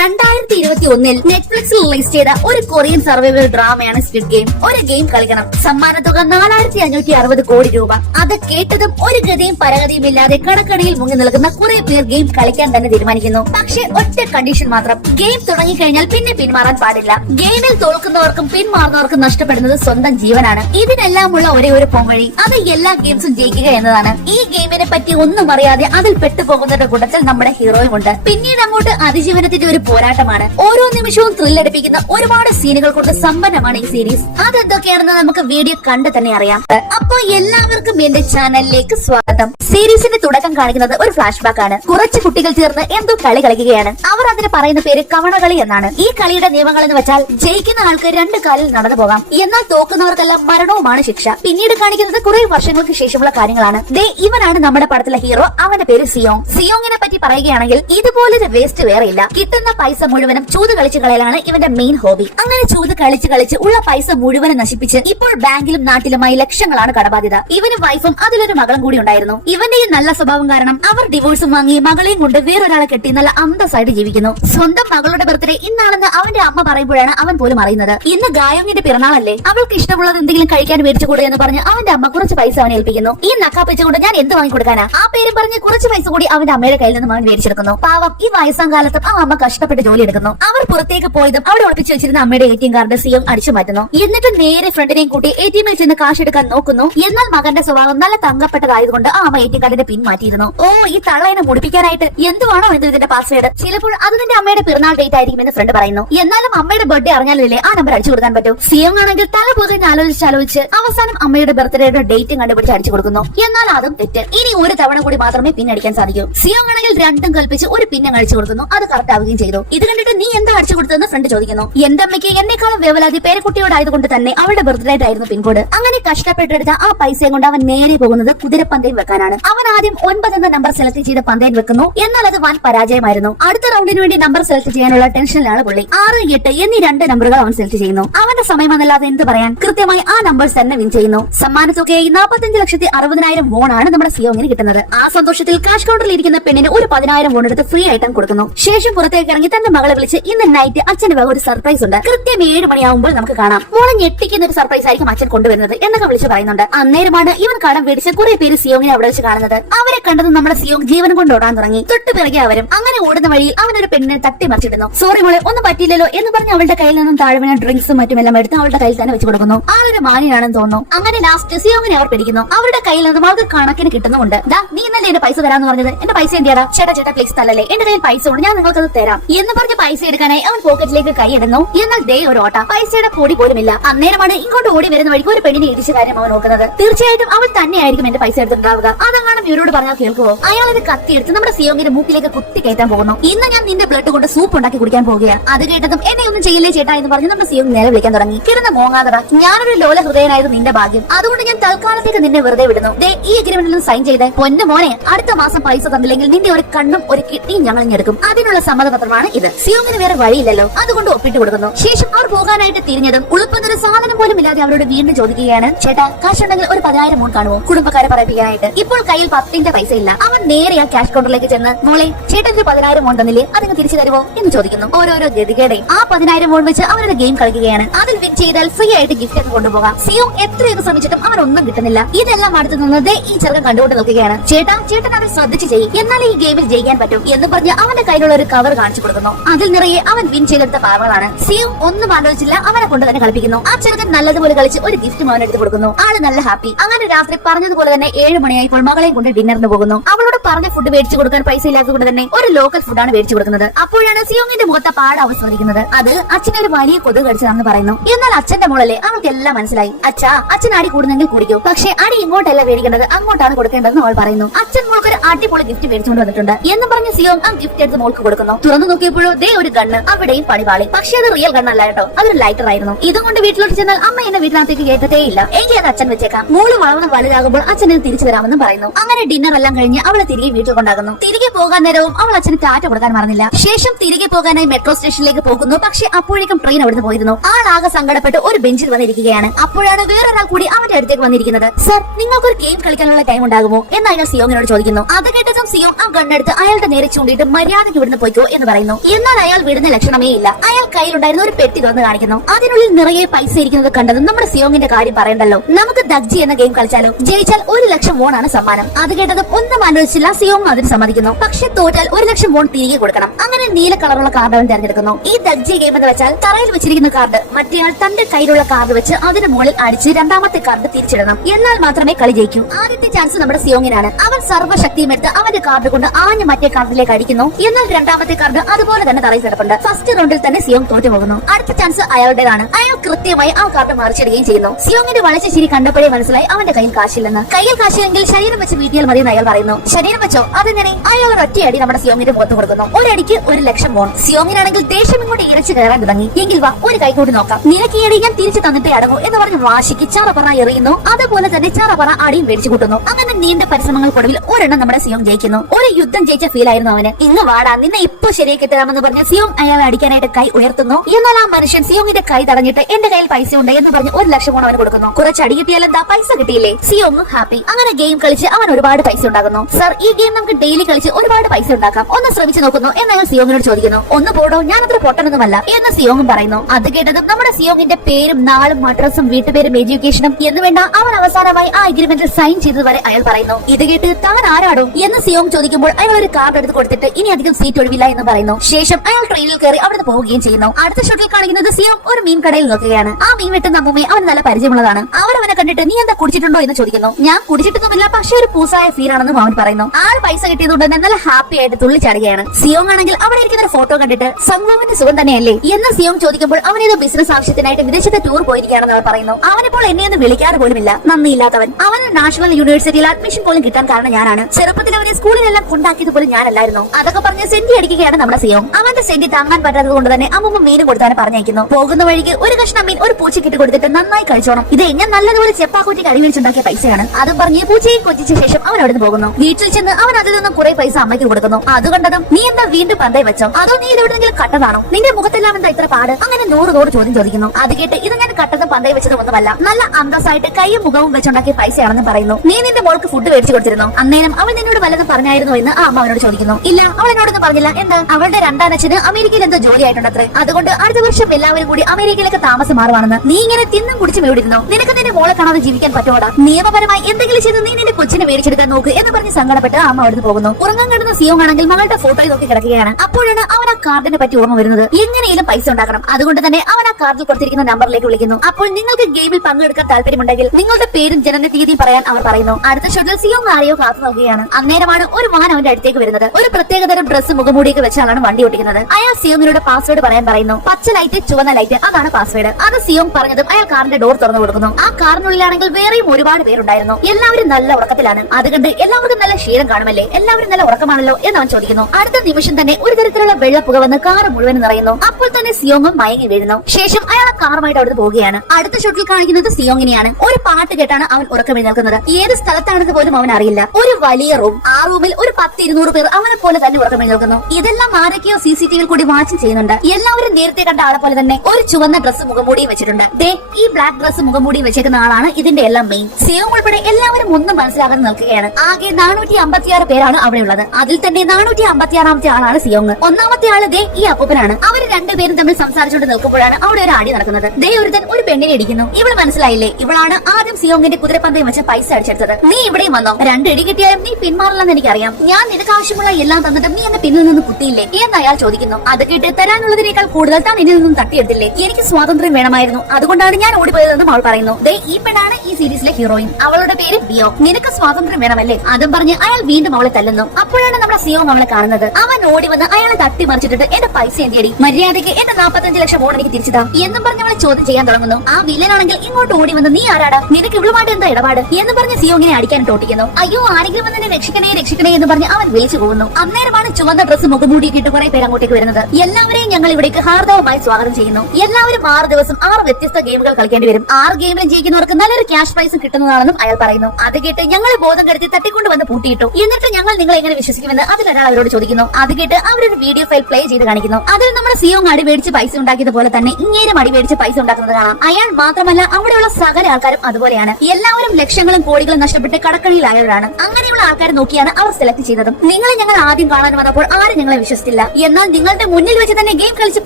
2021 നെറ്റ്ഫ്ലിക്സിൽ release ചെയ്ത ഒരു Korean survival ഡ്രാമയാണ് squid game. ഒരു ഗെയിം കളിക്കണം, സമ്മാനത്തുക 4560 കോടി രൂപ. അത് കേട്ടതും ഒരു ഗതിയും പരഗതിയും ഇല്ലാതെ കടക്കണിയിൽ മുങ്ങി നിൽക്കുന്ന കുറെ പേർ ഗെയിം കളിക്കാൻ തന്നെ തീരുമാനിക്കുന്നു. പക്ഷെ ഒറ്റ കണ്ടീഷൻ മാത്രം, ഗെയിം തുടങ്ങിക്കഴിഞ്ഞാൽ പിന്നെ പിന്മാറാൻ പാടില്ല. ഗെയിമിൽ തോൽക്കുന്നവർക്കും പിന്മാറുന്നവർക്കും നഷ്ടപ്പെടുന്നത് സ്വന്തം ജീവനാണ്. ഇതിനെല്ലാമുള്ള ഒരേ ഒരു പോംവഴി, അത് എല്ലാ ഗെയിംസും ജയിക്കുക എന്നതാണ്. ഈ ഗെയിമിനെ പറ്റി ഒന്നും അറിയാതെ അതിൽ പെട്ടുപോകുന്നവരുടെ കൂട്ടത്തിൽ നമ്മുടെ ഹീറോയും ഉണ്ട്. പിന്നീട് അങ്ങോട്ട് അതിജീവനത്തിന്റെ ഒരു പോരാട്ടമാണ്. ഓരോ നിമിഷവും ത്രില്ലടിപ്പിക്കുന്ന ഒരുപാട് സീനുകൾ കൊണ്ട് സമ്പന്നമാണ് ഈ സീരീസ്. അതെന്തൊക്കെയാണെന്ന് നമുക്ക് വീഡിയോ കണ്ട് തന്നെ അറിയാം. അപ്പൊ എല്ലാവർക്കും എന്റെ ചാനലിലേക്ക് സ്വാഗതം. സീരീസിന്റെ തുടക്കം കാണിക്കുന്നത് ഒരു ഫ്ലാഷ് ബാക്ക് ആണ്. കുറച്ച് കുട്ടികൾ ചേർന്ന് എന്തോ കളി കളിക്കുകയാണ്. അവർ അതിന് പറയുന്ന പേര് കവണകളി എന്നാണ്. ഈ കളിയുടെ നിയമങ്ങൾ എന്ന് വെച്ചാൽ ജയിക്കുന്ന ആൾക്ക് 2 കാലിൽ നടന്നു പോകാം, എന്നാൽ തോക്കുന്നവർക്കെല്ലാം മരണവുമാണ് ശിക്ഷ. പിന്നീട് കാണിക്കുന്നത് കുറെ വർഷങ്ങൾക്ക് ശേഷമുള്ള കാര്യങ്ങളാണ്. ഇവനാണ് നമ്മുടെ പടത്തിലെ ഹീറോ. അവന്റെ പേര് സിയോങ്. സിയോങ്ങിനെ പറ്റി പറയുകയാണെങ്കിൽ ഇതുപോലൊരു വേസ്റ്റ് വേറെയില്ല. കിട്ടുന്ന പൈസ മുഴുവനും ചൂത് കളിച്ച് കളയലാണ് ഇവന്റെ മെയിൻ ഹോബി. അങ്ങനെ ചൂത് കളിച്ച് ഉള്ള പൈസ മുഴുവനും നശിപ്പിച്ച് ഇപ്പോൾ ബാങ്കിലും നാട്ടിലുമായി ലക്ഷങ്ങളാണ് കടബാധ്യത. ഇവനും വൈഫും അതിലൊരു മകളും കൂടി ഉണ്ടായിരുന്നു. ഇവന്റെ ഈ നല്ല സ്വഭാവം കാരണം അവർ ഡിവോഴ്സും വാങ്ങി മകളെയും കൊണ്ട് വേറൊരാളെ കെട്ടി നല്ല അന്തസ്സായിട്ട് ജീവിക്കുന്നു. സ്വന്തം മകളുടെ ബർത്ത്ഡേ ഇന്നാണെന്ന് അവന്റെ അമ്മ പറയുമ്പോഴാണ് അവൻ പോലും അറിയുന്നത്. ഇന്ന് ഗായോങ്ങിന്റെ പിറന്നാളല്ലേ, അവൾക്ക് ഇഷ്ടമുള്ളത് എന്തെങ്കിലും കഴിക്കാൻ മേടിച്ചു കൂടെ എന്ന് പറഞ്ഞ് അവന്റെ അമ്മ കുറച്ച് പൈസ അവനെ ഏൽപ്പിക്കുന്നു. ഈ നക്കാപ്പിച്ച കൊണ്ട് ഞാൻ എന്ത് വാങ്ങിക്കൊടുക്കാനാ? ആ പേരും പറഞ്ഞ് കുറച്ച് പൈസ കൂടി അവന്റെ അമ്മയുടെ കയ്യിൽ നിന്നും അവൻ മേടിച്ചെടുക്കുന്നു. പാവം, ഈ വയസ്സാം കാലത്തും ആ അമ്മ കഷ്ടപ്പെട്ട് ജോലി എടുക്കുന്നു. അവർ പുറത്തേക്ക് പോയതും അവിടെ ഒളിപ്പിച്ചു വെച്ചിരുന്ന അമ്മയുടെ ATM കാർഡ് സിയോങ് അടിച്ചു മാറ്റുന്നു. എന്നിട്ട് നേരെ ഫ്രണ്ടിനെയും കൂട്ടി ATMിൽ ചെന്ന് കാശ് എടുക്കാൻ നോക്കുന്നു. എന്നാൽ മകന്റെ സ്വഭാവം നല്ല തങ്കപ്പെട്ടതായതുകൊണ്ട് ആ അമ്മ ATM കാർഡിന്റെ പിൻ മാറ്റിയിരുന്നു. ഓ, ഈ തള്ളനെ മുടിപ്പിക്കാനായിട്ട് എന്തുവാണോ ഇതിന്റെ പാസ്വേഡ്? ചിലപ്പോൾ അത് നിന്റെ അമ്മയുടെ പിറന്നാൾ ഡേറ്റ് ആയിരിക്കും എന്ന് ഫ്രണ്ട് പറയുന്നു. എന്നാലും അമ്മയുടെ ബർത്ത്ഡേ അറിഞ്ഞാലല്ലേ ആ നമ്പർ അടിച്ചു കൊടുക്കാൻ പറ്റൂ. സിയോങ് ആണെങ്കിൽ തല പോകാൻ ആലോചിച്ച് അവസാനം അമ്മയുടെ ബർത്ത്ഡേയുടെ ഡേറ്റും കണ്ടുപിടിച്ച് അടിച്ചു കൊടുക്കുന്നു. എന്നാൽ അതും തെറ്റ്. ഇനി ഒരു തവണ കൂടി മാത്രമേ പിൻ അടിക്കാൻ സാധിക്കൂ. സിയോങ് ആണെങ്കിൽ രണ്ടും കൽപ്പിച്ച് ഒരു പിൻ അടിച്ചു കൊടുക്കുന്നു. അത് കറക്റ്റ് ആവുകയും ചെയ്തു. ഇത് കണ്ടിട്ട് നീ എന്താ അടിച്ചു കൊടുത്തതെന്ന് ഫ്രണ്ട് ചോദിക്കുന്നു. എന്റെ അമ്മയ്ക്ക് എന്നെക്കാളും വേവലാതി പേരക്കുട്ടിയോടായതുകൊണ്ട് തന്നെ അവളുടെ ബർത്ത്ഡേ ആയിരുന്നു പിൻകോഡ്. അങ്ങനെ കഷ്ടപ്പെട്ടെടുത്ത ആ പൈസയും കൊണ്ട് അവൻ നേരെ പോകുന്നത് കുതിരപ്പന്തയം വെക്കാനാണ്. അവൻ ആദ്യം 9 എന്ന നമ്പർ സെലക്ട് ചെയ്ത് പന്തയം വെക്കുന്നു. എന്നാൽ അത് വൻ പരാജയമായിരുന്നു. അടുത്ത റൗണ്ടിന് വേണ്ടി നമ്പർ സെലക്ട് ചെയ്യാനുള്ള ടെൻഷനിലാണ് പുള്ളി. 6, 8 എന്നീ 2 നമ്പറുകൾ അവൻ സെലക്ട് ചെയ്യുന്നു. അവന്റെ സമയമെന്നല്ലാതെ എന്ത് പറയാൻ, കൃത്യമായി ആ നമ്പേഴ്സ് തന്നെ വിൻ ചെയ്യുന്നു. സമ്മാനത്തുകയായി 45,60,000 വോൺ ആണ് നമ്മുടെ സിയോങ്ങിന് കിട്ടുന്നത്. ആ സന്തോഷത്തിൽ കാഷ് കൗണ്ടറിൽ ഇരിക്കുന്ന പെണ്ണിന് ഒരു 10,000 വോൺ എടുത്ത് ഫ്രീ ആയിട്ടും കൊടുക്കുന്നു. ശേഷം പുറത്തേക്ക് ഇറങ്ങി തന്റെ മകളെ വിളിച്ച് ഇന്ന് നൈറ്റ് അച്ഛന്റെ വക ഒരു സർപ്രൈസ് ഉണ്ട്, കൃത്യം 7 മണിയാവുമ്പോൾ നമുക്ക് കാണാം, മോളെ ഞെട്ടിക്കുന്ന ഒരു സർപ്രൈസ് ആയിരിക്കും അച്ഛൻ കൊണ്ടുവരുന്നത് എന്നൊക്കെ വിളിച്ച് പറയുന്നുണ്ട്. അന്നേരമാണ് ഇവൻ കടം മേടിച്ച് കുറെ പേര് സിയോങ്ങിനെ അവിടെ വെച്ച് കാണുന്നത്. അവരെ കണ്ടത് നമ്മുടെ സിയോങ് ജീവൻ കൊണ്ട് ഓടാൻ തുടങ്ങി. തൊട്ടു പിറകെ അവരും. അങ്ങനെ ഓടുന്ന വഴിയിൽ അവനൊരു പെണ്ണിനെ തട്ടിമറിച്ചിടുന്നു. സോറി മോളെ, ഒന്നും പറ്റിയില്ലല്ലോ എന്ന് പറഞ്ഞ് അവളുടെ കയ്യിൽ നിന്നും താഴെ വീണ ഡ്രിങ്ക്സും മറ്റുമെല്ലാം എടുത്ത് അവളുടെ കയ്യിൽ തന്നെ വെച്ച് കൊടുക്കുന്നു. ആളൊരു മാനിയാണെന്ന് തോന്നുന്നു. അങ്ങനെ ലാസ്റ്റ് സിയോങ്ങിനെ അവർ പിടിക്കുന്നു. അവരുടെ കയ്യിൽ നിന്നും അവർക്ക് കണക്കിന് കിട്ടുന്നുണ്ട്. നീ ഇന്നലെ എന്റെ പൈസ തരാന്ന് പറഞ്ഞത്, എന്റെ പൈസ എന്തിയാടാ? ചേട്ടാ പ്ലീസ് തല്ലല്ലേ, എന്റെ കയ്യിൽ പൈസ ഉണ്ട്, ഞാൻ നിങ്ങൾക്കത് തരാം എന്ന് പറഞ്ഞ് പൈസ എടുക്കാനായി അവൻ പോക്കറ്റിലേക്ക് കൈയിടുന്നു. എന്നാൽ ഒരു ഓട്ട, പൈസയുടെ പൊടി പോലുമില്ല. അന്നേരമാണ് ഇങ്ങോട്ട് ഓടി വരുന്ന വഴിക്ക് ഒരു പെണ്ണിനെ ഇടിച്ച കാര്യം അവൻ നോക്കുന്നത്. തീർച്ചയായിട്ടും അവൾ തന്നെയായിരിക്കും എന്റെ പൈസ എടുത്തിട്ടുണ്ടാവുക. അതെങ്ങാനും ഇവരോട് പറഞ്ഞാൽ കേൾക്കുവോ? അയാൾ ഒരു കത്തിയെടുത്ത് നമ്മുടെ സിയോങ്ങിന്റെ മൂക്കിലേക്ക് കുത്തി കയറ്റാൻ പോകുന്നു. ഇന്ന് ഞാൻ നിന്റെ ബ്ലഡ് കൊണ്ട് സൂപ്പ് ഉണ്ടാക്കി കുടിക്കാൻ പോവുകയാണ്. അത് കേട്ടതും എന്നെ ഒന്നും ചെയ്യില്ലേ ചേട്ടാ എന്ന് പറഞ്ഞ് നമ്മുടെ സിയോങ് നേരെ വിളിക്കാൻ തുടങ്ങി. കിടന്ന് മോങ്ങാതടാ, ഞാനൊരു ലോല ഹൃദയനായത് നിന്റെ ഭാഗ്യം, അതുകൊണ്ട് ഞാൻ തൽക്കാലത്തേക്ക് നിന്നെ വെറുതെ വിടുന്നു. ഈ എഗ്രിമെന്റിൽ സൈൻ ചെയ്ത് പൊന്നു മോനെ, അടുത്ത മാസം പൈസ തന്നില്ലെങ്കിൽ നിന്റെ ഒരു കണ്ണും ഒരു കിഡ്നിയും ഞങ്ങൾ എടുക്കും. അതിനുള്ള സമ്മതപത്രമാണ് ഇത്. സിയോങ്ങിന് വേറെ വഴിയില്ലല്ലോ, അതുകൊണ്ട് ഒപ്പിട്ട് കൊടുക്കുന്നു. ശേഷം അവർ പോകാനായിട്ട് തിരിഞ്ഞതും ഉളുപ്പൊന്നൊരു സാധനം പോലും ഇല്ലാതെ അവരോട് വീണ്ടും ചോദിക്കുകയാണ്, ചേട്ടാ കാശുണ്ടെങ്കിൽ ഒരു 10,000 വോൺ കാണുമോ കുടുംബക്കാരെ പറയിപ്പിക്കാനായിട്ട്? ഇപ്പോൾ കയ്യിൽ 10ന്റെ പൈസ ഇല്ല. അവൻ നേരെ ആ ക്യാഷ് കൗണ്ടറിലേക്ക് ചെന്ന്, മോളെ ചേട്ടൻ 10,000 വോൺ തന്നില്ലേ, അതിന് തിരിച്ചു തരുമോ എന്ന് ചോദിക്കുന്നു. ഓരോരോ ഗതികേടെയും ആ 10,000 വോൺ വെച്ച് അവരൊരു ഗെയിം കളിക്കുകയാണ്. അതിൽ വിൻ ചെയ്താൽ ഫ്രീ ആയിട്ട് ഗിഫ്റ്റ് ഒക്കെ കൊണ്ടുപോകാം. സിയോങ് എത്രയൊക്കെ ശ്രമിച്ചിട്ടും അവനൊന്നും കിട്ടുന്നില്ല. ഇതെല്ലാം അടുത്ത് നിന്നത് ഈ ചെറുക്കൻ കണ്ടുകൊണ്ട് നോക്കുകയാണ്. ചേട്ടൻ അത് ശ്രദ്ധിച്ച് ചെയ്യും, എന്നാൽ ഈ ഗെയിമിൽ ജയിക്കാൻ പറ്റും എന്ന് പറഞ്ഞ് അവന്റെ കയ്യിലുള്ള ഒരു കവർ കാണിച്ചു കൊടുക്കുന്നു. അതിൽ നിറയെ അവൻ വിൻ ചെയ്തെടുത്ത പാവകളാണ്. സിയോങ് ഒന്നും ആലോചിച്ചില്ല, അവനെ കൊണ്ട് തന്നെ കളിപ്പിക്കുന്നു. ആ ചെറുക്കൻ നല്ലതുപോലെ കളിച്ച് ഒരു ഗിഫ്റ്റ് അവൻ എടുത്ത് കൊടുക്കുന്നു. ആള് നല്ല ഹാപ്പി. അങ്ങനെ രാത്രി പറഞ്ഞതുപോലെ തന്നെ 7 മണിയായപ്പോൾ മകളെയും കൊണ്ട് ഡിന്നറിന് പോകുന്നു. അവളോട് പറഞ്ഞ ഫുഡ് മേടിച്ചു കൊടുക്കാൻ പൈസ ഇല്ലാത്തതുകൊണ്ട് തന്നെ ഒരു ലോക്കൽ ഫുഡാണ് മേടിച്ചു കൊടുക്കുന്നത്. അപ്പോഴാണ് സിയോങ്ങിന്റെ മുഖത്തെ പാട് അവസാനിക്കുന്നത്. അത് അച്ഛനെ ഒരു വലിയ കൊതുക് കടിച്ചതാണെന്ന് പറയുന്നു. എന്നാൽ അച്ഛന്റെ മോളല്ലേ, അവൾക്ക് എല്ലാം മനസ്സിലായി. അച്ഛൻ അടി കൂടുന്നെങ്കിൽ കുടിക്കൂ, പക്ഷേ അടി ഇങ്ങോട്ടല്ല മേടിക്കേണ്ടത്, അങ്ങോട്ടാണ് കൊടുക്കേണ്ടതെന്ന് അവൾ പറയുന്നു. അച്ഛൻ മോൾക്ക് ഒരു അടിപൊളി ഗിഫ്റ്റ് മേടിച്ചുകൊണ്ട് വന്നിട്ടുണ്ട് എന്ന് പറഞ്ഞ് സിയോങ് ആ ഗിഫ്റ്റ് എടുത്ത് മോൾക്ക് കൊടുക്കുന്നു. തുറന്നു നോക്കിയപ്പോഴോ ഒരു ഗണ്ണ്, അവിടെയും പണിപാളി. പക്ഷെ അത് റിയൽ ഗണ്ണല്ല കേട്ടോ, അതൊരു ലൈറ്റർ ആയിരുന്നു. ഇതുകൊണ്ട് വീട്ടിലോട്ട് ചെന്നാൽ അമ്മ എന്നെ വീട്ടിനകത്തേക്ക് കയറ്റത്തേ ഇല്ല, എങ്കിൽ അത് അച്ഛൻ വെച്ചേക്കാം. മോള് വളർന്ന് വലുതാകുമ്പോൾ അച്ഛനെ തിരിച്ചു വരാമെന്നും പറയുന്നു. അങ്ങനെ ഡിന്നർ എല്ലാം കഴിഞ്ഞ് അവളെ തിരികെ വീട്ടിൽ കൊണ്ടാകുന്നു. തിരികെ പോകാൻ നേരവും അവൾ അച്ഛന് ടാറ്റ കൊടുക്കാൻ മറന്നില്ല. ശേഷം തിരികെ പോകാനായി മെട്രോ സ്റ്റേഷനിലേക്ക് പോകുന്നു. പക്ഷെ അപ്പോഴേക്കും ട്രെയിൻ അവിടുന്ന് പോയിരുന്നു. ആളാകെ സങ്കടപ്പെട്ട് ഒരു ബെഞ്ചിൽ വന്നിരിക്കുകയാണ്. അപ്പോഴാണ് വേറൊരാൾ കൂടി അവന്റെ അടുത്തേക്ക് വന്നിരിക്കുന്നത്. സർ, നിങ്ങൾക്കൊരു ഗെയിം കളിക്കാനുള്ള ടൈം ഉണ്ടാകുമോ എന്ന് അയാൾ സിയോങ്ങിനോട് ചോദിക്കുന്നു. അത് കേട്ടതും സിയോങ് ആ ഗണ്ണെടുത്ത് അയാളുടെ നേരെ ചൂണ്ടിയിട്ട് മര്യാദയ്ക്ക് ഇവിടുന്ന് പോയിക്കോ എന്ന് പറയുന്നു. എന്നാൽ അയാൾ വിടുന്ന ലക്ഷണമേ ഇല്ല. അയാൾ കയ്യിലുണ്ടായിരുന്ന ഒരു പെട്ടി തുറന്ന് കാണിക്കുന്നു. അതിനുള്ളിൽ നിറയെ പൈസ ഇരിക്കുന്നത് കണ്ടതും നമ്മുടെ സിയോങ്ങിന്റെ കാര്യം പറയണ്ടല്ലോ. നമുക്ക് ദഗ്ജി എന്ന ഗെയിം കളിച്ചാലോ? ജയിച്ചാൽ 1,00,000 വോൺ ആണ് സമ്മാനം. അത് കേട്ടതും ഒന്നും ആലോചിച്ചില്ല സിയോങ് അതിന് സമ്മതിക്കുന്നു. പക്ഷെ തോറ്റാൽ 1,00,000 വോൺ തിരികെ കൊടുക്കണം. അങ്ങനെ നീല കളറുള്ള കാർഡ് അവൻ തിരഞ്ഞെടുക്കുന്നു. ഈ ദഗ്ജി ഗെയിം എന്ന് വെച്ചാൽ തറയിൽ വെച്ചിരിക്കുന്ന കാർഡ് മറ്റേയാൾ തന്റെ കയ്യിലുള്ള കാർഡ് വെച്ച് അതിന് മുകളിൽ അടിച്ച് രണ്ടാമത്തെ കാർഡ് തിരിച്ചിടണം. എന്നാൽ മാത്രമേ കളി ജയിക്കൂ. ആദ്യത്തെ ചാൻസ് നമ്മുടെ സിയോങ്ങിനാണ്. അവൻ സർവ്വശക്തിയും എടുത്ത് അവന്റെ കാർഡ് കൊണ്ട് ആഞ്ഞ് മറ്റേ കാർഡിലേക്ക് അടിക്കുന്നു. എന്നാൽ രണ്ടാമത്തെ കാർഡ് അതുപോലെ തന്നെ തറയിൽ കിടപ്പുണ്ട്. ഫസ്റ്റ് റൗണ്ടിൽ തന്നെ സിയോങ് തോറ്റുപോകുന്നു. അടുത്ത ചാൻസ് അയാളുടേതാണ്. അയാൾ കൃത്യമായി ആ കാർഡ് മറിച്ചിടുകയും ചെയ്യുന്നു. സിയോങ്ങിന്റെ വളച്ച ചിരി കണ്ടപ്പോഴേ മനസ്സിലായി അവന്റെ കയ്യിൽ കാശില്ലെന്ന്. കയ്യിൽ കാശില്ലെങ്കിൽ ശരീരം വെച്ച് വീട്ടിയാൽ മതി എന്ന് അയാൾ പറയുന്നു. ശരീരം വെച്ചോ? അതെങ്ങനെ? അയാൾ ഒറ്റയടി നമ്മുടെ സിയോങ്ങിന്റെ പുറത്ത് കൊടുക്കുന്നു. ഒരടിക്ക് 1,00,000 വോൺ. സിയോങ്ങിനാണെങ്കിൽ ദേഷ്യം ഇങ്ങോട്ട് ഇരച്ചു കയറാൻ തുടങ്ങി. എങ്കിൽ വാ, ഒരു കൈ കൂടി നോക്കാം. നിനക്ക് ഈ അടി ഞാൻ തിരിച്ചു തന്നിട്ടേ അടങ്ങൂ എന്ന് പറഞ്ഞ് വാശിക്ക് ചറപറ എറിയുന്നു. അതുപോലെ തന്നെ ചറപറ അടിയും മേടിച്ചു കൂട്ടുന്നു. അങ്ങനെ നീണ്ട പരിശ്രമങ്ങൾക്കൊടുവിൽ ഒരെണ്ണം നമ്മുടെ സിയോങ് ജയിക്കുന്നു. ഒരു യുദ്ധം ജയിച്ച ഫീൽ ആയിരുന്നു അവന്. ഇന്ന് വാടാ, നിന്നെ ഇപ്പൊ ശരിയാക്കി തരാമെന്ന് പറഞ്ഞ് സിയോങ് അയാളെ അടിക്കാനായിട്ട് കൈ ഉയർത്തുന്നു. എന്നാൽ ആ മനുഷ്യൻ സിയോങ്ങിന്റെ കൈ തടഞ്ഞിട്ട് എന്റെ കയ്യിൽ പൈസ ഉണ്ട് എന്ന് പറഞ്ഞ് 1,00,000 വോൺ അവന് കൊടുക്കുന്നു. കുറച്ച് അടി കിട്ടിയാൽ എന്താ, പൈസ കിട്ടിയില്ലേ? സിയോങ് ഹാപ്പി. അങ്ങനെ ഗെയിം കളിച്ച് അവൻ ഒരുപാട് പൈസ ഉണ്ടാകുന്നു. സർ, ഈ ഗെയിം നമുക്ക് ഡെയിലി കളിച്ച് ഒരുപാട് പൈസ ഉണ്ടാക്കാം, ഒന്ന് ശ്രമിച്ചു നോക്കുന്നു എന്ന് അയാൾ സിയോങ്ങിനോട് ചോദിക്കുന്നു. ഒന്ന് പോടോ, ഞാൻ അത്ര പൊട്ടനൊന്നുമല്ല എന്ന് സിയോങ്ങും പറയുന്നു. അത് കേട്ടതും നമ്മുടെ സിയോങ്ങിന്റെ പേരും നാളും അഡ്രസ്സും വീട്ടുപേരും എഡ്യൂക്കേഷനും എന്ന് വേണ്ട അവൻ അവസാനമായി ആ അഗ്രിമെന്റിൽ സൈൻ ചെയ്തത് വരെ അയാൾ പറയുന്നു. ഇത് കേട്ട് താൻ ആരാടോ എന്ന് സിയോങ് ചോദിക്കുമ്പോൾ അയാൾ ഒരു കാർഡ് എടുത്ത് കൊടുത്തിട്ട് ഇനി അധികം സീറ്റ് ഒഴിവില്ല എന്ന് പറയുന്നു. ശേഷം അയാൾ ട്രെയിനിൽ കയറി അവിടുന്ന് പോവുകയും ചെയ്യുന്നു. അടുത്ത ഷോട്ടിൽ കാണിക്കുന്നത് സിയോങ് ഒരു മീൻ കടയിൽ നോക്കുകയാണ്. ആ മീൻ വെട്ടുന്ന അമ്മൂമ്മയെ അവന് നല്ല പരിചയമുള്ളതാണ്. അവരവനെ കണ്ടിട്ട് നീ എന്താ കുടിച്ചിട്ടുണ്ടോ എന്ന് ചോദിക്കുന്നു. ഞാൻ കുടിച്ചിട്ടൊന്നുമില്ല, പക്ഷെ ഒരു പൂസായ ഫീലാണെന്നും അവൻ പറയുന്നു. ആൾ പൈസ കിട്ടിയതുകൊണ്ട് തന്നെ നല്ല ഹാപ്പി ആയിട്ട് തുള്ളിച്ചാടുകയാണ്. സിയോങ് ആണെങ്കിൽ അവിടെ ഇരിക്കുന്ന ഒരു ഫോട്ടോ കണ്ടിട്ട് സംഭവത്തിന്റെ സുഖം തന്നെയല്ലേ എന്ന് സിയോങ് ചോദിക്കുമ്പോൾ അവനേതോ ബിസിനസ് ആവശ്യത്തിനായിട്ട് വിദേശത്തെ ടൂർ പോയിരിക്കുകയാണെന്ന് അവൻ പറയുന്നു. അവനിപ്പോൾ എന്നെ ഒന്ന് വിളിക്കാറ് പോലുമില്ല, നന്ദിയില്ലാത്തവൻ. അവന് നാഷണൽ യൂണിവേഴ്സിറ്റിയിൽ അഡ്മിഷൻ പോലും കിട്ടാൻ കാരണം ഞാനാണ്. ചെറുപ്പത്തിൽ അവനെ സ്കൂളിലെല്ലാം കൊണ്ടാക്കിയത് പോലും ഞാനല്ലായിരുന്നു. അതൊക്കെ പറഞ്ഞ് സെന്റി അടിക്കുകയാണ് നമ്മുടെ സിയോങ്. അവന്റെ സെന്റി താങ്ങാൻ പറ്റാത്തത് കൊണ്ട് തന്നെ അമ്മൂമ്മ മീനും കൊടുത്താൻ പറഞ്ഞയക്കുന്നു. പോകുന്ന വഴിക്ക് ഒരു കഷ്ണം മീൻ ഒരു പൂച്ചയ്ക്കിട്ട് കൊടുത്തിട്ട് നന്നായി കഴിച്ചോണം, ഇത് ഞാൻ നല്ലതുപോലെ ചെപ്പാക്കൂറ്റി കഴിവെച്ചുണ്ടാക്കിയ പൈസയാണ്. അതും പറഞ്ഞ് പൂച്ചയെ കൊഞ്ചിച്ച ശേഷം അവൻ അവിടുന്ന് പോകുന്നു. വീട്ടിൽ ചെന്ന് അവൻ അതിൽ നിന്നും കുറെ പൈസ അമ്മയ്ക്ക് കൊടുക്കുന്നു. അത് കണ്ടതും നീ എന്താ വീണ്ടും പന്തേ വെച്ചോ, അതോ നീ ഇതെവിടെയെങ്കിലും കട്ടതാണോ, നിന്റെ മുഖത്തെല്ലാം എന്താ ഇത്ര പാട്, അങ്ങനെ 100 ചോദ്യം ചോദിക്കുന്നു. അത് കേട്ട് ഇത് ഞാൻ കട്ടതും പന്തേ വെച്ചതും ഒന്നുമല്ല, നല്ല അന്തസ്സായിട്ട് കൈയും മുഖവും വെച്ചുണ്ടാക്കിയ പൈസയാണെന്ന് പറയുന്നു. നീ നിന്റെ മോൾക്ക് ഫുഡ് മേടിച്ചു കൊടുത്തിരുന്നു, അന്നേരം അവൾ നിന്നോട് വല്ലതും പറഞ്ഞായിരുന്നു എന്ന് ആ അമ്മ അവനോട് ചോദിക്കുന്നു. ഇല്ല, അവൾ എന്നോടൊന്നും പറഞ്ഞില്ല. എന്താ, അവളുടെ രണ്ടാനച്ഛന് അമേരിക്കയിൽ എന്തോ ജോലി ആയിട്ടുണ്ടത്രേ, അതുകൊണ്ട് അടുത്ത വർഷം എല്ലാവരും കൂടി അമേരിക്കയിലേക്ക് താമസം മാറുവാണെന്ന്. നീ ഇങ്ങനെ തിന്നും കുടിച്ചും എവിടെയിരുന്നോ, നിനക്ക് നിന്റെ മോളെ കാണാതെ ജീവിക്കാൻ പറ്റുമോടാ, നിയമപരമായി എന്തെങ്കിലും ചെയ്ത് നീ നിന്റെ കൊച്ചിനെ മേടിച്ചെടുക്കാൻ നോക്ക് എന്ന് പറഞ്ഞ് സങ്കടപ്പെട്ട് അമ്മ അവിടുന്ന് പോകുന്നു. ഉറങ്ങാൻ കിടന്ന സിയോങ് ആണെങ്കിൽ മകളുടെ ഫോട്ടോയിൽ നോക്കി കിടക്കുകയാണ്. അപ്പോഴാണ് അവൻ ആ കാർഡിനെ പറ്റി ഓർമ്മ വരുന്നത്. എങ്ങനെയും പൈസ ഉണ്ടാക്കണം, അതുകൊണ്ട് തന്നെ അവൻ ആ കാർഡിൽ കൊടുത്തിരിക്കുന്ന നമ്പറിലേക്ക് വിളിക്കുന്നു. അപ്പോൾ നിങ്ങൾക്ക് ഗെയിമിൽ പങ്കെടുക്കാൻ താല്പര്യമുണ്ടെങ്കിൽ നിങ്ങളുടെ പേരും ജനന തീയതി പറയാൻ അവർ പറയുന്നു. അടുത്ത ഷോട്ടിൽ സിയോങ് ആരെയോ കാത്തു നോക്കുകയാണ്. അന്നേരമാണ് ഒരു മാൻ അവന്റെ അടുത്തേക്ക് വരുന്നത്. ഒരു പ്രത്യേകതരം ഡ്രസ്സ് മുഖമൂടിയൊക്കെ വെച്ചാണ് വണ്ടി ഓടിക്കുന്നത്. അയാൾ സിയോങ്ങിനോട് പാസ്വേഡ് പറയാൻ പറയുന്നു. പച്ച ലൈറ്റ്, ചുവന്ന ലൈറ്റ്, അതാണ് പാസ്വേഡ്. അത് സിയോങ് പറഞ്ഞതും അയാൾ കാറിന്റെ ഡോർ തുറന്നു കൊടുക്കുന്നു. ആ കാറിനുള്ളിലാണെങ്കിൽ വേറെയും ഒരുപാട് പേരുണ്ടായിരുന്നു. എല്ലാവരും നല്ല ഉറക്കത്തിലാണ്. അതുകൊണ്ട് എല്ലാവർക്കും നല്ല ക്ഷീണം കാണുമല്ലേ, എല്ലാവരും നല്ല ഉറക്കമാണല്ലോ എന്ന് അവൻ ചോദിക്കുന്നു. അടുത്ത നിമിഷം തന്നെ ഒരു തരത്തിലുള്ള വെള്ളപ്പുക വന്ന് കാർ മുഴുവൻ നിറയുന്നു. അപ്പോൾ തന്നെ സിയോങ്ങും മയങ്ങി വീഴുന്നു. ശേഷം അയാൾ കാറുമായിട്ട് അവിടുന്ന് പോവുകയാണ്. അടുത്ത ഷോട്ടിൽ കാണിക്കുന്നത് സിയോങ്ങിനെയാണ്. ഒരു പാട്ട് കേട്ടാണ് അവൻ ഉറക്കം എഴുന്നേൽക്കുന്നത്. ഏത് സ്ഥലത്താണെന്ന് പോലും അവൻ അറിയില്ല. ഒരു വലിയ റൂം, ആ റൂമിൽ ഒരു 10-200 പേർ അവനെ പോലെ തന്നെ ഉറക്കം എഴുന്നേൽക്കുന്നു. ഇതെല്ലാം ആരൊക്കെയോ CCTV കൂടി വാച്ചും ചെയ്യുന്നുണ്ട്. എല്ലാവരും നേരത്തെ കണ്ട ആളെ പോലെ തന്നെ ഒരു ചുവന്ന ഡ്രസ്സ് മുഖംമൂടിയും വെച്ചിട്ടുണ്ട്. ദേ, ഈ ബ്ലാക്ക് ഡ്രസ്സ് മുഖംമൂടിയും വെച്ചേക്കുന്ന ആളാണ് ഇതിന്റെ എല്ലാം മെയിൻ. സിയോങ് ഉൾപ്പെടെ എല്ലാവരും ഒന്നും മനസ്സിലാകാതെ നിൽക്കുകയാണ്. ആകെ 456 പേരാണ് അവിടെ ഉള്ളത്. അതിൽ തന്നെ 456ാമത്തെ ആളാണ് സിയോങ്. ഒന്നാമത്തെ ആള് ദേ ഈ അപ്പൂപ്പനാണ്. അവർ രണ്ടുപേരും തമ്മിൽ സംസാരിച്ചുകൊണ്ട് നിൽക്കുമ്പോഴാണ് അവിടെ ഒരു അടി നടക്കുന്നത്. ദേ ഒരുത്തൻ ഒരു പെണ്ണിനെ ഇടിക്കുന്നു. ഇവൾ മനസ്സിലായില്ലേ, ഇവളാണ് ആദ്യം സിയോങ്ങിന്റെ കുതിരപ്പന്തയം വെച്ച പൈസ അടിച്ചെടുത്തത്. നീ ഇവിടെയും വന്നോ, 2 ഇടി കിട്ടിയാലും നീ പിന്മാറില്ലെന്ന് എനിക്കറിയാം. ഞാൻ നിനക്ക് ആവശ്യമുള്ള എല്ലാം തന്നിട്ട് നീ എന്നെ പിന്നിൽ നിന്ന് കുത്തിയില്ലേ എന്ന് അയാൾ ചോദിക്കുന്നു. അത് കേട്ട് തരാനുള്ളതിനേക്കാൾ കൂടുതൽ താൻ എന്നിൽ നിന്നും തട്ടിയെടുത്തില്ലേ, എനിക്ക് സ്വാതന്ത്ര്യം വേണമായിരുന്നു, അതുകൊണ്ടാണ് ഞാൻ ഓടിപ്പോയതെന്നും അവൾ പറയുന്നു. ദേ ഈ പെണ്ണാണ് ഈ സീരീസിലെ ഹീറോയിൻ, അവളുടെ പേര് ബിയോ. നിനക്ക് സ്വാതന്ത്ര്യം വേണമല്ലേ, അതും പറഞ്ഞ് അയാൾ വീണ്ടും അവളെ തല്ലുന്നു. അപ്പോഴാണ് നമ്മുടെ സിയോങ് അവളെ കാണുന്നത്. അവൻ ഓടി വന്ന് അയാളെ തട്ടി മറിച്ചിട്ട് എന്റെ പൈസ എന്തിയടി, മര്യാദയ്ക്ക് എന്റെ 45 ലക്ഷം വോൺ എനിക്ക് തിരിച്ചതാ എന്ന് എന്നും പറഞ്ഞ് അവളെ ചോദ്യം ചെയ്യാൻ തുടങ്ങുന്നു. ആ വില്ലനാണെങ്കിൽ ഇങ്ങോട്ട് ഓടി വന്ന് നീ ആരാടാ, നിനക്ക് ഇവളുമായിട്ട് എന്താ ഇടപാട് എന്ന് പറഞ്ഞ് സിയോങ്ങിനെ അടിക്കാൻ തോട്ടിക്കുന്നു. അയ്യോ ആരെങ്കിലും വന്ന് എന്നെ രക്ഷിക്കണേ രക്ഷിക്കണേ എന്ന് പറഞ്ഞ് അവൻ വിളിച്ചു പോകുന്നു. അന്നേരമാണ് ചുവന്ന ഡ്രസ്സ് മുഖമൂടിയിട്ട് കുറെ പേര് അങ്ങോട്ടേക്ക് വരുന്നത്. എല്ലാവരെയും ഞങ്ങൾ ഇവിടേക്ക് ഹാർദവമായി സ്വാഗതം ചെയ്യുന്നു. എല്ലാവരും 6 ദിവസം 6 വ്യത്യസ്ത ഗെയിമുകൾ കളിക്കേണ്ടി വരും. 6 ഗെയിമിലും ജയിക്കുന്നവർക്ക് നല്ലൊരു ക്യാഷ് പ്രൈസും കിട്ടുന്നതാണെന്നും അയാൾ പറയുന്നു. അത് കേട്ട് ഞങ്ങളെ ബോധം കെടുത്തി തട്ടിക്കൊണ്ടുവന്ന് പൂട്ടിയിട്ടു. എന്നിട്ട് ഞങ്ങൾ നിങ്ങളെ എങ്ങനെ വിശ്വസിക്കുമെന്ന് അതിലൊരാൾ അവരോട് ചോദിക്കുന്നു. അത് കേട്ട് അവരൊരു വീഡിയോ ഫയൽ പ്ലേ ചെയ്ത് കാണിക്കുന്നു. അതിൽ നമ്മുടെ സിയോങ് അടി മേടിച്ച് പൈസ ഉണ്ടാക്കിയത് പോലെ തന്നെ ഇങ്ങേരും അടി മേടിച്ച് പൈസ ഉണ്ടാക്കുന്നത് കാണാം. അയാൾ മാത്രമല്ല അവിടെയുള്ള സകല ആൾക്കാരും അതുപോലെയാണ്. എല്ലാവരും ലക്ഷങ്ങളും കോടികളും നഷ്ടപ്പെട്ട് കടക്കണിയിലായവരാണ്. അങ്ങനെയുള്ള ആൾക്കാരെ നോക്കിയാണ് അവർ സെലക്ട് ചെയ്തതും. നിങ്ങളെ ഞങ്ങൾ ആദ്യം കാണാൻ വന്നപ്പോൾ ആരും ഞങ്ങളെ വിശ്വസിച്ചില്ല. എന്നാൽ നിങ്ങളുടെ മുന്നിൽ വെച്ച് തന്നെ ഗെയിം കളിച്ച്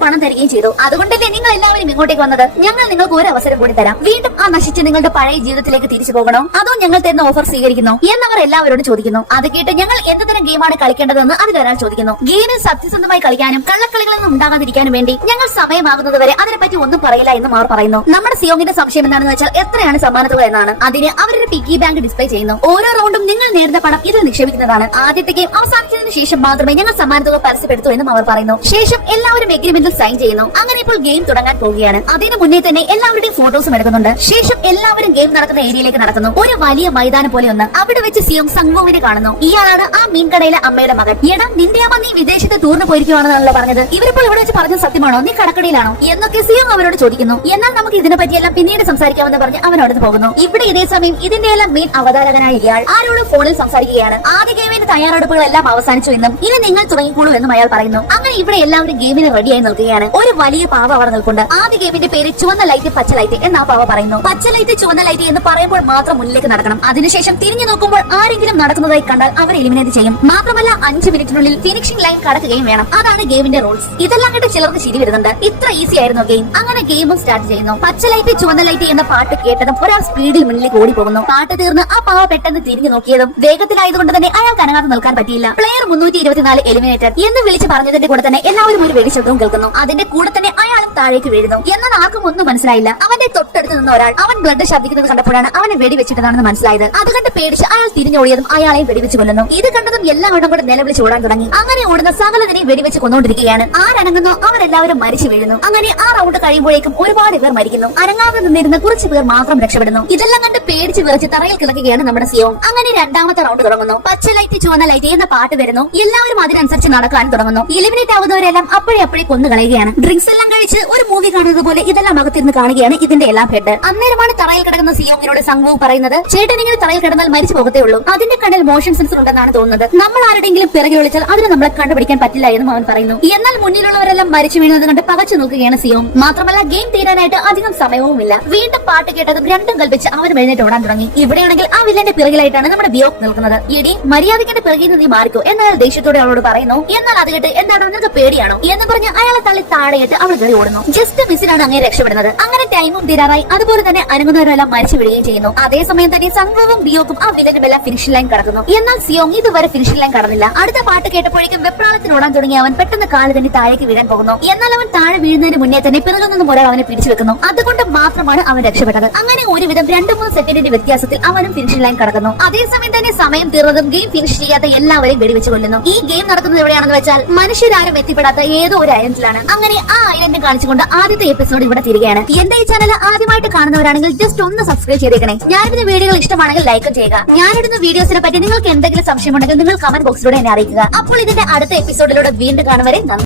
പണം തരികയും ചെയ്തു. അതുകൊണ്ടല്ലേ നിങ്ങൾ എല്ലാവരും ഇങ്ങോട്ടേക്ക് വന്നത്. ഞങ്ങൾ നിങ്ങൾക്ക് ഒരു അവസരം കൂടി തരാം. വീണ്ടും ആ നശിച്ച് നിങ്ങളുടെ പഴയ ജീവിതത്തിലേക്ക് തിരിച്ചു പോകണോ അതോ ഞങ്ങൾ തരുന്ന ഓഫർ സ്വീകരിക്കുന്നോ എന്നവർ എല്ലാവരോടും ചോദിക്കുന്നു. അത് കേട്ട് ഞങ്ങൾ എന്ത് തരം ഗെയിമാണ് കളിക്കേണ്ടതെന്ന് അതിലൊരാൾ ചോദിക്കുന്നു. ഗെയിമിൽ സത്യസന്ധമായി കളിക്കാനും കള്ളക്കളികളൊന്നും ഉണ്ടാകാതിരിക്കാനും വേണ്ടി ഞങ്ങൾ സമയമാകുന്നത് വരെ അതിനെപ്പറ്റി ഒന്നും പറയില്ല എന്നും അവർ പറയുന്നു. നമ്മുടെ സിയോങ്ങിന്റെ സംശയം എന്താണെന്ന് വെച്ചാൽ എത്രയാണ് സമ്മാനത്തുക എന്നാണ്. അതിന് അവരൊരു പിഗ്ഗി ബാങ്ക് ഡിസ്പ്ലേ ചെയ്യുന്നു. ഓരോ റൗണ്ടും നിങ്ങൾ നേടുന്ന പണം ഇതിൽ നിക്ഷേപിക്കുന്നതാണ്. ആദ്യത്തെ ഗെയിം അവസാനിച്ചതിന് ശേഷം മാത്രമേ ഞങ്ങൾ സമ്മാനത്തുക പരസ്യപ്പെടുത്തൂ എന്നും അവർ പറയുന്നു. ശേഷം എല്ലാവരും എഗ്രിമെന്റിൽ സൈൻ ചെയ്യുന്നു. അങ്ങനെ ഇപ്പോൾ ഗെയിം തുടങ്ങാൻ പോവുകയാണ്. അതിന് മുന്നേ തന്നെ എല്ലാവരുടെയും ഫോട്ടോസും എടുക്കുന്നുണ്ട്. ശേഷം എല്ലാവരും ഗെയിം നടക്കുന്ന ഏരിയയിലേക്ക് നടക്കുന്നു. ഒരു വലിയ മൈതാനം പോലെ ഒന്ന്. അവിടെ വെച്ച് സിയോങ് സംഗോവിനെ കാണുന്നു. ഇയാളാണ് ആ മീൻകടയിലെ അമ്മയുടെ മകൻ. എടാ നിന്റെ അമ്മ നീ വിദേശത്ത് ടൂറിന് പോയിരിക്കുവാണെന്നാണല്ലോ പറഞ്ഞത്. ഇവരിപ്പോൾ ഇവിടെ വെച്ച് പറഞ്ഞ സത്യമാണോ, നീ കടക്കടയിലാണോ എന്നൊക്കെ സിയോങ് അവരോട് ചോദിക്കുന്നു. എന്നാൽ നമുക്ക് ഇതിനെ പറ്റിയെല്ലാം പിന്നീട് സംസാരിക്കാമെന്ന് പറഞ്ഞ് അവനോട് പോകുന്നു. ഇവിടെ ഇതേ സമയം ഇതിന്റെ എല്ലാം മെയിൻ അവതാരകനായ ഇയാൾ ആരോടും ഫോണിൽ സംസാരിക്കുകയാണ്. ആദ്യ ഗെയിമിന്റെ തയ്യാറെടുപ്പുകളെല്ലാം അവസാനിച്ചു എന്നും ഇനി നിങ്ങൾ തുടങ്ങിക്കോളൂ എന്നും അയാൾ പറയുന്നു. അങ്ങനെ ഇവിടെ എല്ലാവരും ഗെയിമിന് റെഡിയായി നിൽക്കുകയാണ്. ഒരു വലിയ പാവ അവിടെ നിൽപ്പുണ്ട്. ആദ്യ ഗെയിമിന്റെ പേര് ചുവന്ന ലൈറ്റ് പച്ച ലൈറ്റ് എന്ന് ആ പാവ പറയുന്നു. പച്ച ലൈറ്റ് ചുവന്ന ലൈറ്റ് എന്ന് പറയുമ്പോൾ മാത്രം മുന്നിലേക്ക് നടക്കണം. അതിനുശേഷം തിരിഞ്ഞു നോക്കുമ്പോൾ ആരെങ്കിലും നടക്കുന്നതായി കണ്ടാൽ അവരെ എലിമിനേറ്റ് ചെയ്യും. മാത്രമല്ല 5 മിനിറ്റിനുള്ളിൽ ഫിനിഷിംഗ് ലൈൻ കടക്കുകയും വേണം. അതാണ് ഗെയിമിന്റെ റൂൾസ്. ഇതെല്ലാം കണ്ട് ചിലർക്ക് ചിരി വരുന്നുണ്ട്. ഇത്ര ഈസി ആയിരുന്നു ഗെയിം. അങ്ങനെ ഗെയിമും സ്റ്റാർട്ട് ചെയ്യുന്നു. പച്ച ലൈറ്റ് ചുവന്ന ലൈറ്റ് എന്ന പാട്ട് കേട്ടതും ഒരാൾ സ്പീഡിൽ മുന്നിലേക്ക് ഓടി പോകുന്നു. പാട്ട് തീർന്ന് ആ പാവ പെട്ടെന്ന് തിരിഞ്ഞു നോക്കിയതും വേഗത്തിലായതുകൊണ്ട് തന്നെ അയാൾക്ക് അനങ്ങാതെ നിൽക്കാൻ പറ്റിയില്ല. പ്ലെയർ 324 എലിമിനേറ്റഡ് എന്ന് വിളിച്ച് പറഞ്ഞതിന്റെ കൂടെ തന്നെ എല്ലാവരും ഒരു വെടിശബ്ദവും കേൾക്കുന്നു. അതിന്റെ കൂടെ തന്നെ അയാളും താഴേക്ക് വീഴുന്നു. എന്നാൽ ആർക്കും ഒന്നും മനസ്സിലായില്ല. അവന്റെ തൊട്ടടുത്ത് നിന്ന ഒരാൾ അവൻ ബ്ലഡ് ശബ്ദിക്കുന്നത് കണ്ടപ്പോഴാണ് അവനെ വെടിവെച്ചിട്ടതാണെന്ന് മനസ്സിലായത്. അതുകണ്ട് പേടിച്ച് അയാൾ തിരിഞ്ഞോടിയതും അയാളെ വെടിവെച്ച് കൊല്ലുന്നു. ഇത് കണ്ടതും എല്ലാവരും കൂടെ നിലവിളിച്ച് ഓടാൻ തുടങ്ങി. അങ്ങനെ ഓടുന്ന സകലതിനെ വെടിവെച്ച് കൊന്നുകൊണ്ടിരിക്കുകയാണ്. ആരനങ്ങുന്നോ അവരെല്ലാവരും മരിച്ചു വീഴുന്നു. അങ്ങനെ ആ റൗണ്ട് കഴിയുമ്പോഴേക്കും ഒരുപാട് പേർ മരിക്കുന്നു. അനങ്ങാതെ നിന്നിരുന്ന കുറച്ച് പേർ മാത്രം രക്ഷപ്പെടുന്നു. ഇതെല്ലാം കണ്ട് പേടിച്ച് വിറച്ച് തറയിൽ കിടക്കുകയാണ് നമ്മുടെ സിയോങ്. അങ്ങനെ രണ്ടാമത്തെ റൗണ്ട് തുടങ്ങുന്നു. പച്ച ലൈറ്റ് ചുവന്ന ലൈറ്റ് എന്ന പാട്ട് വരുന്നു. എല്ലാവരും അതിനനുസരിച്ച് നടക്കാൻ തുടങ്ങുന്നു. എലിമിനേറ്റ് ആവുന്നവരെല്ലാം അപ്പോഴേ കൊന്നു കളയുകയാണ്. ഡ്രിങ്ക്സ് എല്ലാം കഴിച്ച് ഒരു മൂവി കാണുന്നത് പോലെ ഇതെല്ലാം അകത്തിരുന്ന് കാണുകയാണ് ഇതിന്റെ എല്ലാം ഹെഡ്. അന്നേരമാണ് തറയിൽ കിടക്കുന്ന സിയോങ്ങിനോട് സംഘവും പറയുന്നത്, ചേട്ടൻ ഇങ്ങനെ തറയിൽ കിടന്നാൽ മരിച്ചു പോകത്തേ ഉള്ളൂ. അതിന്റെ കണ്ണിൽ മോഷൻ സെൻസർ ഉണ്ടെന്നാണ് തോന്നുന്നത്. നമ്മൾ ആരുടെങ്കിലും പിറകെ വിളിച്ചാൽ അതിന് നമ്മളെ കണ്ടുപിടിക്കാൻ പറ്റില്ല എന്നും അവൻ പറയുന്നു. എന്നാൽ മുന്നിലുള്ളവരെല്ലാം മരിച്ചു വീഴുന്നത് കണ്ട് പകച്ചു നോക്കുകയാണ് സിയോങ്. മാത്രമല്ല ഗെയിം തീരാനായിട്ട് അധികം സമയവുമില്ല. വീണ്ടും പാട്ട് കേട്ടതും രണ്ടും കൽപ്പിച്ച് അവരും എഴുന്നേറ്റ് ഓടാൻ തുടങ്ങി. ഇവിടെയാണെങ്കിൽ ആ വില്ലന്റെ പിറകിലായിട്ടാണ് നമ്മുടെ ബിയോക് നിൽക്കുന്നത്. ഇടി മര്യാദയ്ക്ക് പിറകിൽ നിന്ന് നീ മാറിക്കോ എന്നാൽ ദേഷ്യത്തോടെ അവളോട് പറയുന്നു. എന്നാൽ അത് കേട്ട് എന്താണോ നിനക്ക് പേടിയാണോ എന്ന് പറഞ്ഞ് അയാളെ തള്ളി താഴെയിട്ട് അവൾ കയറി ഓടുന്നു. ജസ്റ്റ് മിസ്സിലാണ് അങ്ങനെ രക്ഷപ്പെടുന്നത്. അങ്ങനെ ടൈമും തീരാറായി. അതുപോലെ തന്നെ അനങ്ങുന്നവരെല്ലാം മരിച്ചു വിടുകയും ചെയ്യുന്നു. അതേസമയം തന്നെ സംഘവും ബിയോക്കും ആ വില്ലനും എല്ലാം ഫിനിഷിംഗ് ലൈൻ കടക്കുന്നു. എന്നാൽ സിയോങ് ഇതുവരെ ഫിനിഷിംഗ് ലൈൻ കടന്നില്ല. അടുത്ത പാട്ട് കേട്ടപ്പോഴേക്കും വെപ്രാളത്തിൽ ഓടാൻ തുടങ്ങി അവൻ പെട്ടെന്ന് കാല് തന്നെ താഴേക്ക് വീഴാൻ പോകുന്നു. എന്നാൽ അവൻ താഴെ വീഴുന്നതിന് മുന്നേ തന്നെ പിറകിൽ നിന്നും ഒരാൾ അവനെ പിടിച്ചു വെക്കുന്നു. അതുകൊണ്ട് മാത്രമാണ് അവൻ രക്ഷപ്പെട്ടത്. അങ്ങനെ ഒരുവിധം 2-3 സെക്കൻഡിന്റെ വ്യത്യാസത്തിൽ അവനും ഫിനിഷിംഗ് ലൈൻ കടക്കുന്നു. അതേസമയം തന്നെ സമയം തീർന്നതും ഗെയിം ഫിനിഷ് ചെയ്യാത്ത എല്ലാവരെയും വെടിവെച്ച് കൊല്ലുന്നു. ഈ ഗെയിം നടക്കുന്നത് എവിടെയാണെന്ന് വെച്ചാൽ മനുഷ്യരാരും എത്തിപ്പെടാത്ത ഏതോ ഒരു ഐലൻഡിലാണ്. അങ്ങനെ ആ ഐലൻഡ് കാണിച്ചുകൊണ്ട് ആദ്യത്തെ എപ്പിസോഡ് ഇവിടെ തിരികെയാണ്. എന്റെ ഈ ചാനൽ ആദ്യമായിട്ട് കാണുന്നവരാണെങ്കിൽ ജസ്റ്റ് ഒന്ന് സബ്സ്ക്രൈബ് ചെയ്തേക്കണേ. ഞാനിടുന്ന വീഡിയോകൾ ഇഷ്ടമാണെങ്കിൽ ലൈക്ക് ചെയ്യുക. ഞാനിടുന്ന വീഡിയോസിനെ പറ്റി നിങ്ങൾക്ക് എന്തെങ്കിലും സംശയമുണ്ടെങ്കിൽ നിങ്ങൾ കമന്റ് ബോക്സിലൂടെ എന്നെ അറിയിക്കുക. അപ്പോൾ ഇതിന്റെ അടുത്ത എപ്പിസോഡിലൂടെ വീണ്ടും കാണും വരെ നന്ദി.